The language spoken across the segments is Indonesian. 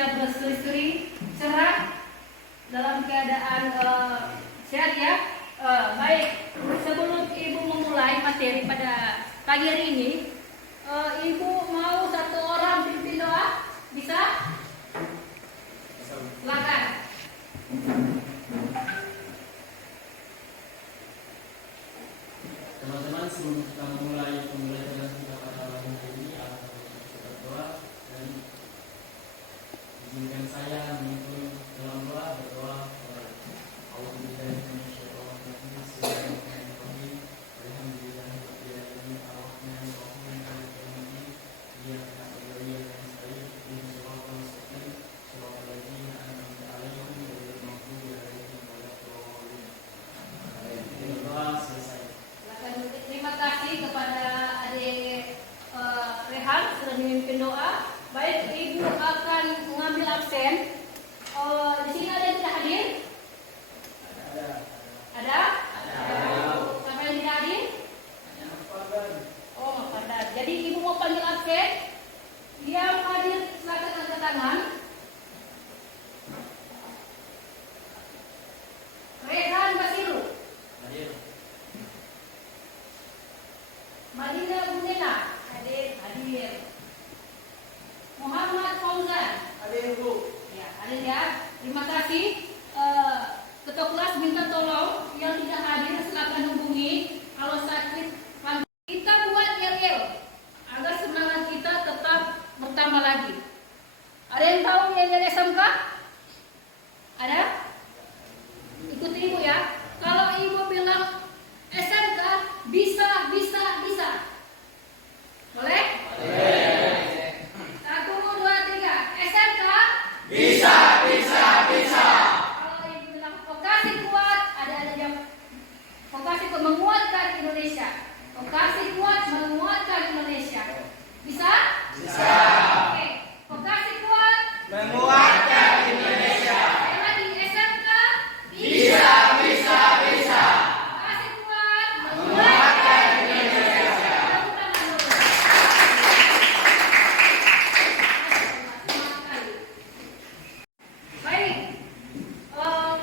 siap berseri-seri, cerah, dalam keadaan sehat ya. Baik, sebelum Ibu memulai materi pada pagi hari ini, Ibu mau satu orang pimpin doa? Bisa? Silakan. Teman-teman, sebelum kita memulai pembelajaran kita pada hari ini, kita berdoa dan izinkan saya memimpin dalam doa berdoa. Terima kasih kepada adik Rehan sudah memimpin doa. Baik, Ibu akan mengambil absen. Di sini ada yang tidak hadir? Ada? Siapa yang tidak hadir? Oh, Pak. Jadi Ibu mau panggil absen. Yang hadir silakan angkat tangan. Rehan Basiru. Hadir. Madina Bunena. Hadir. Muhammad Fauzan. Hadir, Bu. Ya, hadir ya. Terima kasih. Ketua kelas minta tolong yang tidak hadir silakan hubungi. Kalau sakit kita buat yel-yel agar semangat kita tetap bertambah lagi. Ada yang tahu yel-yel SMK? Ada? Ikuti Ibu ya. Kalau Ibu bilang SMK bisa. Boleh? Boleh. 1, 2, 3. SMK Bisa. Kalau Ibu bilang vokasi kuat, ada yang vokasi kuat menguatkan Indonesia. Vokasi kuat menguatkan Indonesia. Bisa? Bisa. Oke. Vokasi kuat Menguatkan Indonesia. Sekali lagi, SMK Bisa. vokasi kuat Menguatkan Indonesia. Tepuk tangan dulu. Semangat kali. Baik,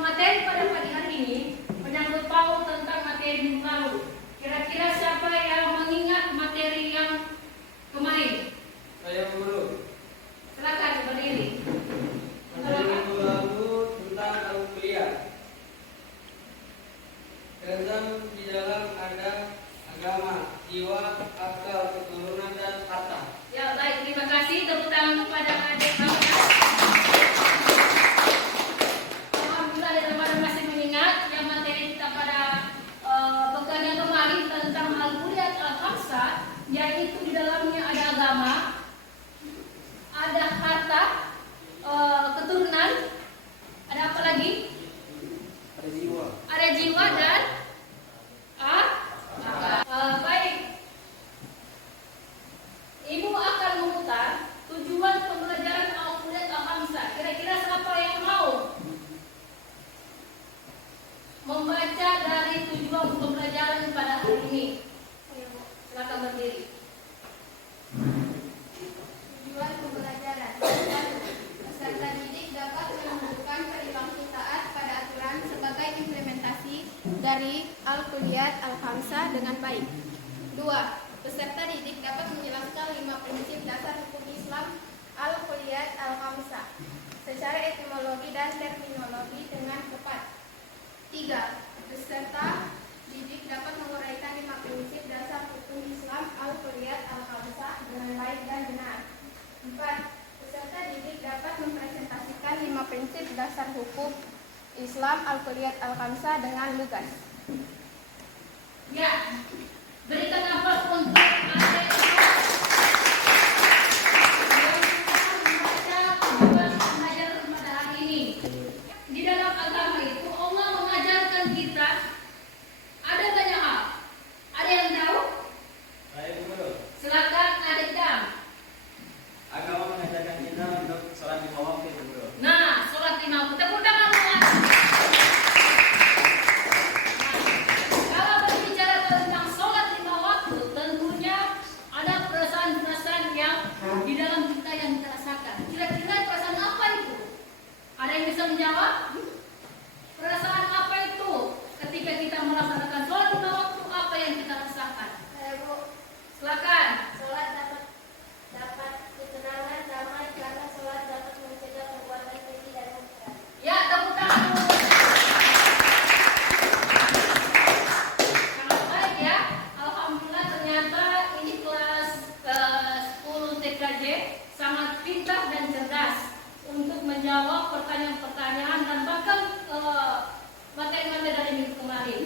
materi pada pagi hari ini menyangkut paut tentang materi minggu lalu. Kira-kira siapa yang mengingat materi yang kemarin? Saya guru. Silakan berdiri. Materi minggu lalu tentang al-kuliah. Dalam di dalam ada agama, jiwa, akal, keturunan dan harta. Ya, baik, terima kasih. Tepuk tangan kepada adik kami. Alhamdulillah, daripada masih mengingat yang materi kita pada pekan yang kemarin tentang Al-Kuliah Al-Khamsa, yaitu di dalamnya ada agama, ada harta, keturunan, ada apa lagi? Ada jiwa dan baik. Ibu akan memutar tujuan pembelajaran Al-Kuliah Al-Khamsa. Kira-kira siapa yang mau membaca dari tujuan pembelajaran pada hari ini? Silakan berdiri. Tujuan pembelajaran. Peserta didik dapat menentukan perilaku taat pada aturan sebagai implementasi dari Al-Kuliah Al-Khamsa dengan baik. 2. Peserta didik dapat menjelaskan 5 prinsip dasar hukum Islam Al-Kuliah Al-Khamsa secara etimologi dan terminologi dengan tepat. 3. Peserta didik dapat menguraikan 5 prinsip dasar hukum Islam Al-Kuliah Al-Khamsa dengan baik dan benar. 4. Peserta didik dapat mempresentasikan 5 prinsip dasar hukum Islam Al-Kuliah Al-Khamsa dengan lugas. Ya, berikan nafas untuk adik yang membaca tujuan pembelajaran pada hari ini. Di dalam agama itu Allah mengajarkan kita ada banyak hal. Ada yang tahu? Saya guru. Silakan adik Dam. Agama mengajarkan kita untuk sholat di waktu, guru. Nah, sholat 5 waktu. Tepuk tangan semua. Nah, kalau berbicara tentang sholat 5 waktu, menjawab? Perasaan apa itu ketika kita melaksanakan sholat lima waktu, apa yang kita rasakan? Bu, Silakan. sholat dapat ketenangan, damai, karena sholat dapat mencegah perbuatan keji dan munkar. Ya, tepuk tangan. Sangat baik ya. Alhamdulillah ternyata ini kelas 10 TKJ sangat pintar dan cerdas untuk menjawab pertanyaan-pertanyaan dan bahkan materi-materi dari minggu kemarin.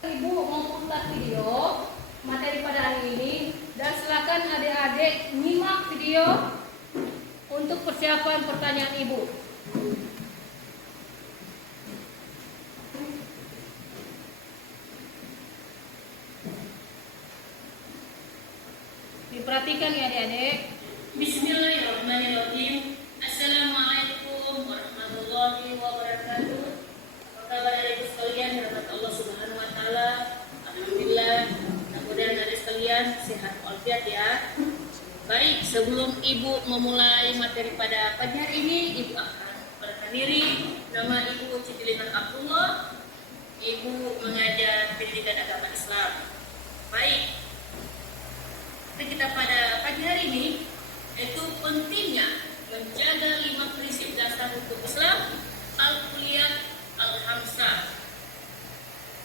Ibu memputar video materi pada hari ini dan silakan adik-adik nyimak video untuk persiapan pertanyaan ibu. Diperhatikan ya adik-adik. Bismillahirrahmanirrahim. Assalamualaikum warahmatullahi wabarakatuh. Apa kabar adik sekalian? Rahmat Allah Subhanahu wa taala. Alhamdulillah. Mudah-mudahan adik sekalian sehat walafiat ya. Baik, sebelum Ibu memulai materi pada pagi hari ini, Ibu akan memperkenalkan diri. Nama Ibu Siti Liman Abdullah. Ibu mengajar pendidikan agama Islam. Baik. Kita pada pagi hari ini yaitu pentingnya menjaga 5 prinsip dasar hukum Islam, Al-Kulliyat Al-Khamsah.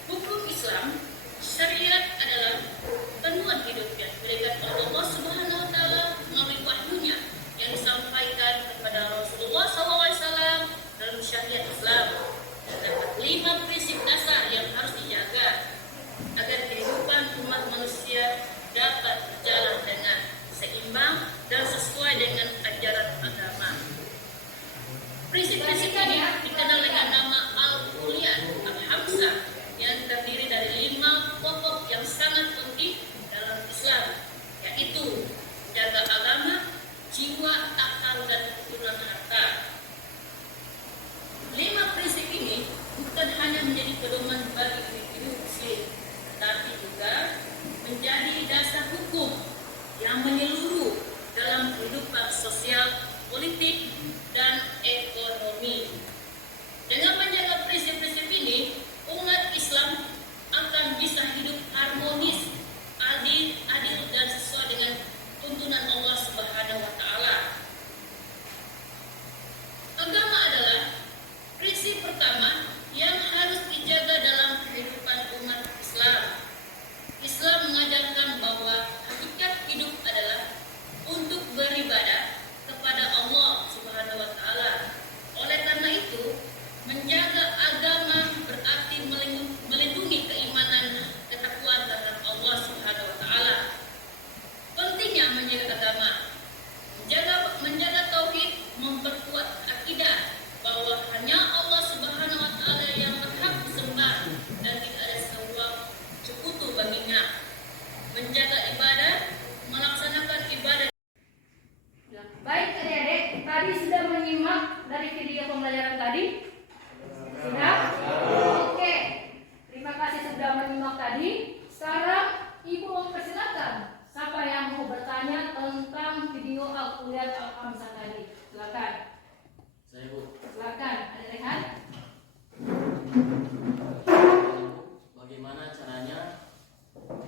Hukum Islam, syariat adalah panduan hidup yang diberikan oleh Allah Subhanahu wa taala melalui wahyunya yang disampaikan kepada Rasulullah SAW dalam syariat Islam. Terdapat 5 prinsip dasar yang harus dijaga agar kehidupan umat manusia dapat berjalan dengan seimbang dan sesuai dengan ajaran agama. Prinsip-prinsip ini dikenal dengan nama Al-Kulliyat Al-Khamsah yang terdiri dari 5 pokok yang sangat penting dalam Islam, yaitu menjaga agama, jiwa, akal, dan keturunan harta. 5 prinsip ini bukan hanya menjadi pedoman bagi individu muslim, tetapi juga menjadi dasar hukum yang menyeluruh dalam kehidupan sosial, politik, dan ekonomi. Dengan menjaga prinsip-prinsip ini, umat Islam akan bisa hidup harmonis, adil dan sesuai dengan tuntunan Allah Subhanahu wa taala. Agama adalah prinsip pertama yang harus dijaga dalam kehidupan umat Islam. Islam mengajarkan bahwa hakikat hidup adalah untuk beribadah kepada Allah Subhanahu wa taala. Oleh karena itu, menjaga agama berarti melindungi keimanan, ketakwaan terhadap Allah Subhanahu wa taala. Pentingnya menjaga agama. Menjaga tauhid, memperkuat akidah bahwa hanya Allah Subhanahu wa taala yang berhak disembah dan tidak ada seorang sekutu baginya. Menjaga ibadah, melaksanakan ibadah. Baik adik-adik, tadi sudah menyimak dari video pembelajaran tadi? Sudah? Oke. Terima kasih sudah menyimak tadi. Sekarang Ibu mempersilakan siapa yang mau bertanya tentang video Al-Kulliyat Al-Khamsah tadi. Silakan. Saya Bu. Silakan, Adik Rehan. Bagaimana caranya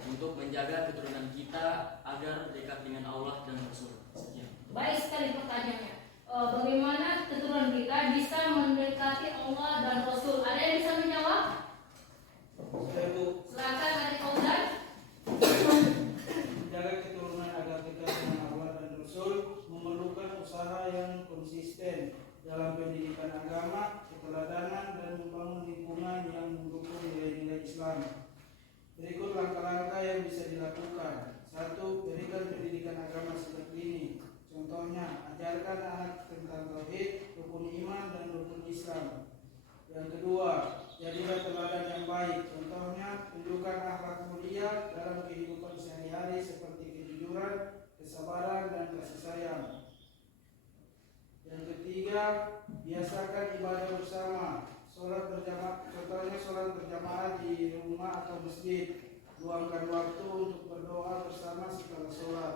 untuk menjaga keturunan kita agar dekat dengan Allah dan Rasul? Sekian. Baik sekali pertanyaannya. Bagaimana keturunan kita bisa mendekati Allah dan Rasul? Ada yang bisa menjawab? Saya Bu, Silakan Adik Fauzan. menjaga keturunan agar dekat dengan Allah dan Rasul memerlukan usaha yang konsisten dalam pendidikan agama, keteladanan, dan membangun lingkungan yang mendukung nilai-nilai Islam. Berikut langkah-langkah yang bisa dilakukan. 1. Berikan pendidikan agama seperti ini. Contohnya, ajarkan anak tentang tauhid, rukun iman, dan rukun Islam. Yang kedua, jadilah teladan yang baik. Contohnya, tunjukkan akhlak mulia dalam kehidupan sehari-hari seperti kejujuran, kesabaran, dan kasih sayang. Yang ketiga, biasakan ibadah bersama. Contohnya sholat berjamaah di rumah atau masjid. Luangkan waktu untuk berdoa bersama setelah sholat.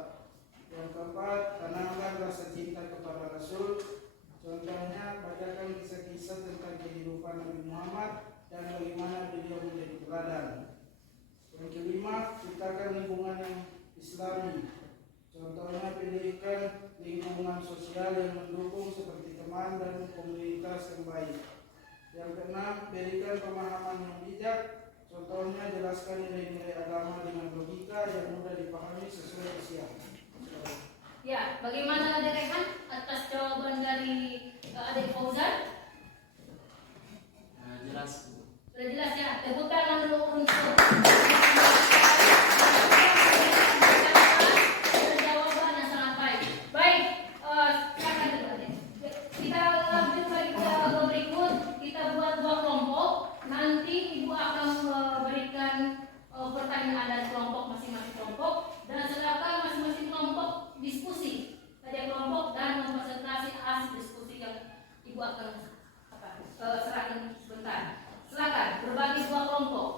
Yang keempat, tanamkan rasa cinta kepada Rasul. Contohnya, bacakan kehidupan Nabi Muhammad dan bagaimana beliau menjadi teladan. Yang kelima, ciptakan lingkungan yang Islami. Contohnya pilihkan lingkungan sosial yang mendukung seperti teman dan komunitas yang baik. Yang keenam, berikan pemahaman yang bijak. Contohnya jelaskan nilai-nilai agama dengan logika yang mudah dipahami sesuai usia. Ya, bagaimana Adik Rehan atas jawaban dari Adik Fauzan? Jelas, Bu. Sudah jelas ya. Tepuk tangan dulu untuk jawaban yang sangat baik. Baik, silakan dulu Adik. Kita lanjut lagi ke berikut. Kita buat 2 kelompok. Nanti Ibu akan berikan pertanyaan dari kelompok masing-masing kelompok, dan silakan masing-masing kelompok diskusi pada kelompok dan mempresentasi hasil diskusi yang Ibu akan serahkan sebentar. Silakan berbagi 2 kelompok.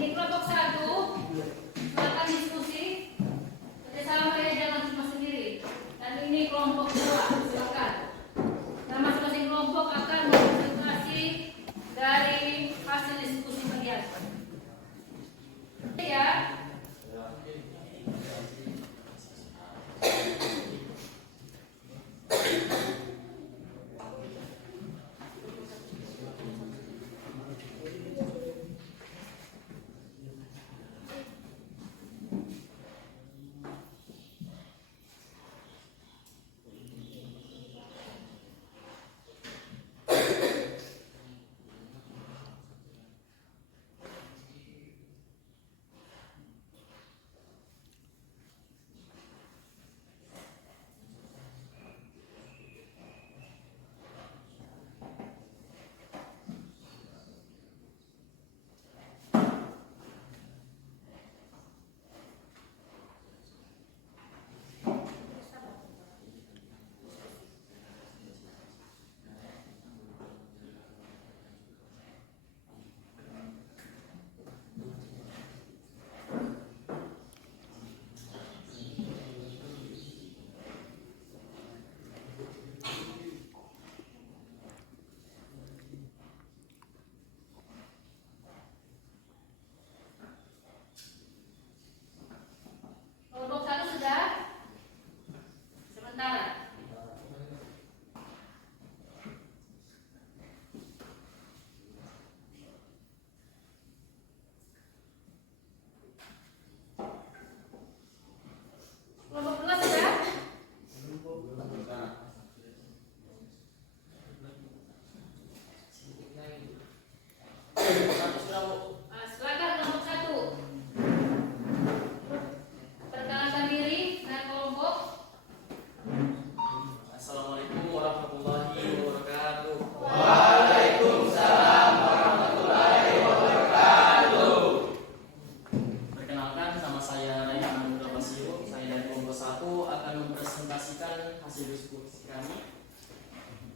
Ini kelompok 1, silakan diskusi kerjasama ya, jangan cuma sendiri. Dan ini kelompok 2, silakan. Dan masing-masing kelompok akan mempresentasi dari hasil diskusi kalian. Ya. Kelompok 1 sudah? Sementara. Kelompok 2 sudah? Silakan kelompok 1. Perkenalkan diri dan kelompok. Assalamualaikum warahmatullahi wabarakatuh. Perkenalkan, nama saya Rayhan Abdullah Basiro. Saya dari kelompok 1 akan mempresentasikan hasil diskusi kami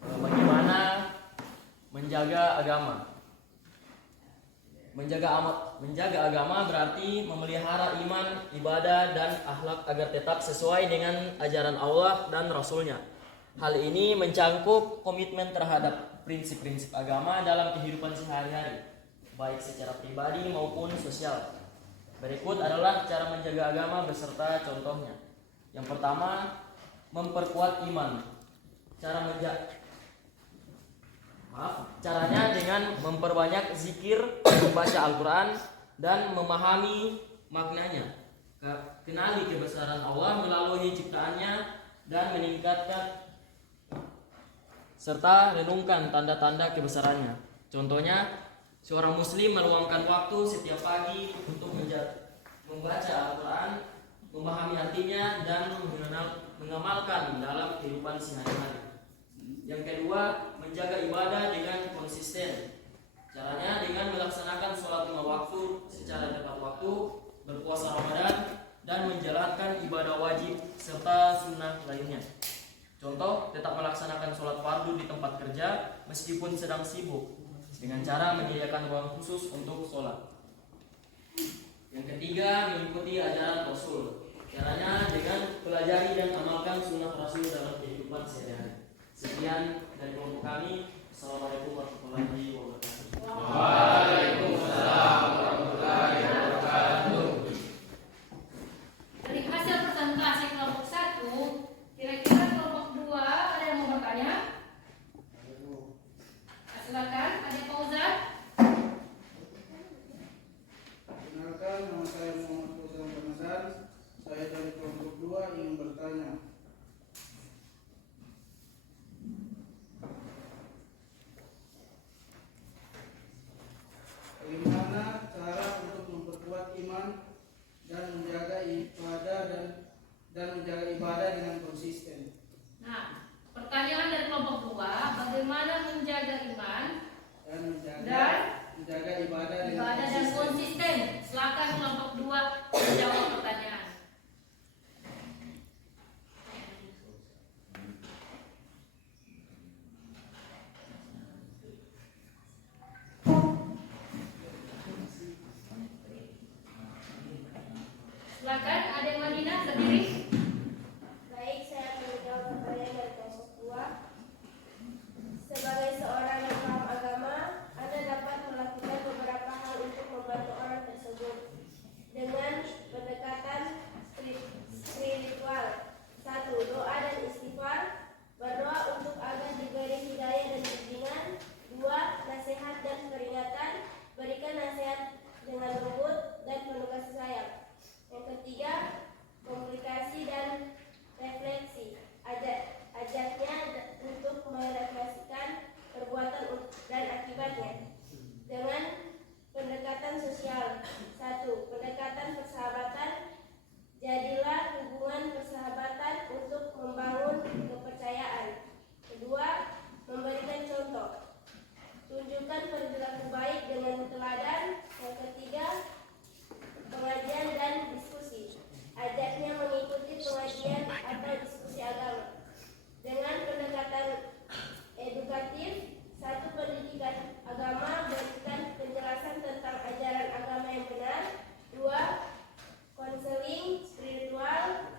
bagaimana menjaga agama. Menjaga agama berarti memelihara iman, ibadah, dan akhlak agar tetap sesuai dengan ajaran Allah dan Rasul-Nya. Hal ini mencangkup komitmen terhadap prinsip-prinsip agama dalam kehidupan sehari-hari, baik secara pribadi maupun sosial. Berikut adalah cara menjaga agama beserta contohnya. Yang pertama, memperkuat iman. Caranya dengan memperbanyak zikir, membaca Al-Quran, dan memahami maknanya. kenali kebesaran Allah melalui ciptaannya dan meningkatkan serta renungkan tanda-tanda kebesarannya. Contohnya, seorang muslim meluangkan waktu setiap pagi untuk membaca Al-Quran, memahami artinya, dan mengamalkan dalam kehidupan sehari-hari. Yang kedua, menjaga ibadah dengan konsisten. Caranya dengan melaksanakan sholat 5 waktu secara tepat waktu, berpuasa Ramadan, dan menjalankan ibadah wajib serta sunnah lainnya. Contoh, tetap melaksanakan sholat fardu di tempat kerja meskipun sedang sibuk, dengan cara menyediakan ruang khusus untuk sholat. Yang ketiga, mengikuti ajaran Rasul. Caranya dengan pelajari dan amalkan sunnah Rasul dalam kehidupan sehari-hari. Sekian dari kelompok kami. Assalamualaikum warahmatullahi wabarakatuh. Waalaikumsalam warahmatullahi wabarakatuh. Dari hasil presentasi kelompok 1, kira-kira kelompok 2 ada yang mau bertanya? Silakan, ada Fauzan. Perkenalkan, nama saya Muhammad Fauzan Ramadan. Saya dari kelompok 2 ingin bertanya. Bagaimana cara untuk memperkuat iman dan menjaga ibadah dengan konsisten? Nah, pertanyaan dari kelompok 2, bagaimana menjaga iman Dan dan menjaga ibadah dengan ibadah dan konsisten? Silakan kelompok 2 menjawab pertanyaan. Silakan, Adik Madinah berdiri. Baik, saya akan menjawab pertanyaan dari kelompok 2. Sebagai seorang yang paham agama, Anda dapat melakukan beberapa hal untuk membantu orang tersebut dengan pendekatan spiritual. 1. Doa dan istighfar. Berdoa untuk agar diberi hidayah dan bimbingan. 2. Nasihat dan peringatan. Berikan nasihat dengan lembut dan penuh kasih sayang. Yang ketiga, komunikasi dan refleksi. Ajaknya untuk merefleksikan perbuatan dan akibatnya dengan pendekatan sosial. 1. Pendekatan persahabatan. Jadilah hubungan persahabatan untuk membangun kepercayaan. 2. Memberikan contoh. Tunjukkan perilaku baik dengan teladan. Yang ketiga, pengajian dan diskusi. Ajaknya mengikuti pengajian atau diskusi agama dengan pendekatan edukatif. 1. Pendidikan agama, berikan penjelasan tentang ajaran agama yang benar. 2. Konseling spiritual,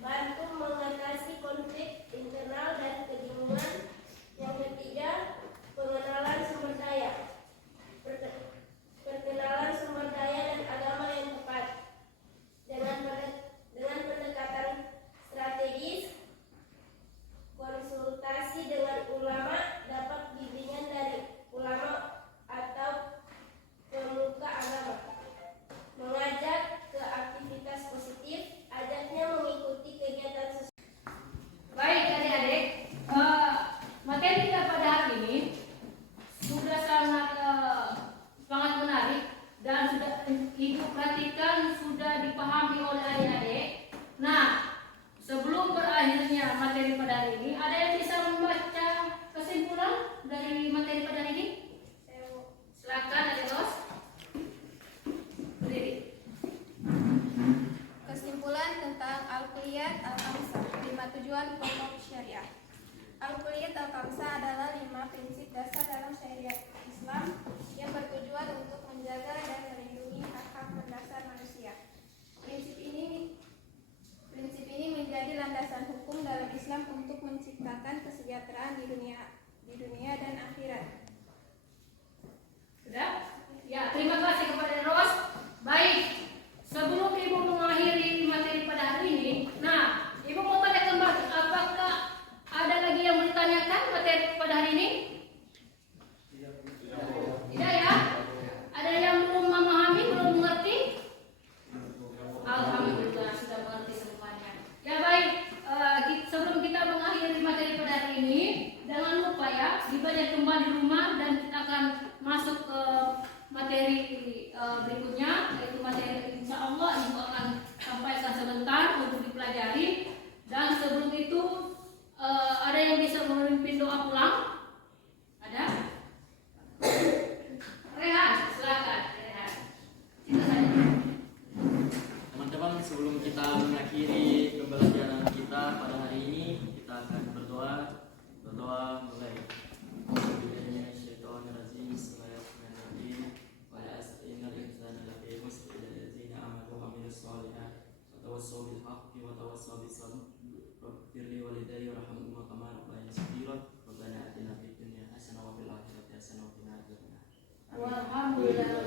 bantu mengatasi konflik internal dan kebingungan. Yang ketiga, pengenalan sumber daya. Perkenalan sumber daya dan agama yang tepat dengan pendekatan strategis. Konsultasi dengan ulama, dapat bimbingan dari ulama atau pemuka agama. Mengajak ke aktivitas positif. Ajaknya mengikuti kegiatan sosial. Baik adik-adik, materi kita pada hari ini sudah sangat menarik dan sudah Ibu perhatikan, sudah dipahami oleh adik-adik. Nah, sebelum berakhirnya materi pada hari ini, ada yang bisa membaca kesimpulan dari materi pada hari ini? Silakan adik Ros. Berdiri. Kesimpulan tentang Al-Kulliyat Al-Khamsa, 5 tujuan pokok syariah. Al-Kulliyat Al-Khamsa adalah 5 prinsip dasar dalam syariat Islam yang bertujuan untuk menjaga dan melindungi hak-hak mendasar manusia. Prinsip ini menjadi landasan hukum dalam Islam untuk menciptakan kesejahteraan di dunia dan akhirat. Sudah? Ya, terima kasih kepada Ros. Baik, sebelum Ibu mengakhiri materi pada hari ini, nah, Ibu mau tanya kembali, apakah ada lagi yang mau ditanyakan materi pada hari ini? sebelum kita mengakhiri pembelajaran kita pada hari ini, kita akan berdoa. Berdoa mulai. Bismillahirrahmanirrahim. Bismillahirrahmanirrahim. Wa innal insana lafi khusr illa allazina amanu wa amilus shalihat wa tawassaw bil haqqi wa tawassaw bis sabr. Rabbighfir li wa walidayya warhamhuma kama rabbayani shaghira. Rabbana atina fid dunya hasanah wa fil akhirati hasanah wa qina adzabannar. Walhamdulillah.